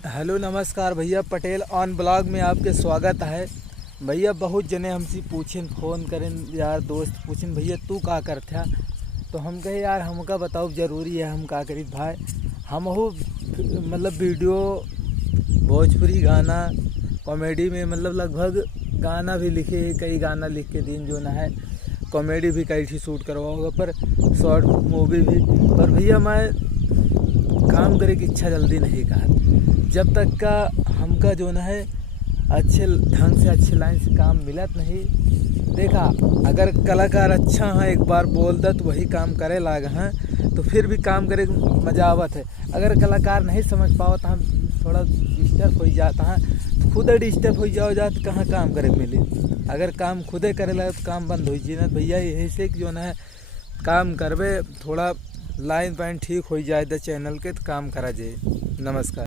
Hello नमस्कार भैया, Patel on blog में आपके स्वागत है। भैया बहुत जने हमसे पूछें, फ़ोन करें, यार दोस्त पूछें भैया तू का करथा। तो हम कहे यार हमका बताओ, ज़रूरी है हम का करी भाई। हम हो मतलब वीडियो भोजपुरी गाना कॉमेडी में मतलब लगभग गाना भी लिखे, कई गाना लिख के दिन जो ना है कॉमेडी भी कई थी शूट करवाओगे, पर शॉर्ट मूवी भी। पर भैया मैं काम करे की इच्छा जल्दी नहीं कहा, जब तक का हमका जो ना है अच्छे ढंग से अच्छे लाइन से काम मिलत नहीं। देखा अगर कलाकार अच्छा है एक बार बोल दा तो वही काम करे लाग हैं, तो फिर भी काम करे मजा आवत है। अगर कलाकार नहीं समझ पावत हम थोड़ा डिस्टर्ब हो जाता है, तो खुद डिस्टर्ब हो जात कहाँ काम करे मिले। अगर काम खुदे करे लगे तो काम बंद हो जाए। भैया यही से जो ना है काम करवे, थोड़ा लाइन पाइन ठीक हो जाए चैनल के तो काम करा जाए। नमस्कार।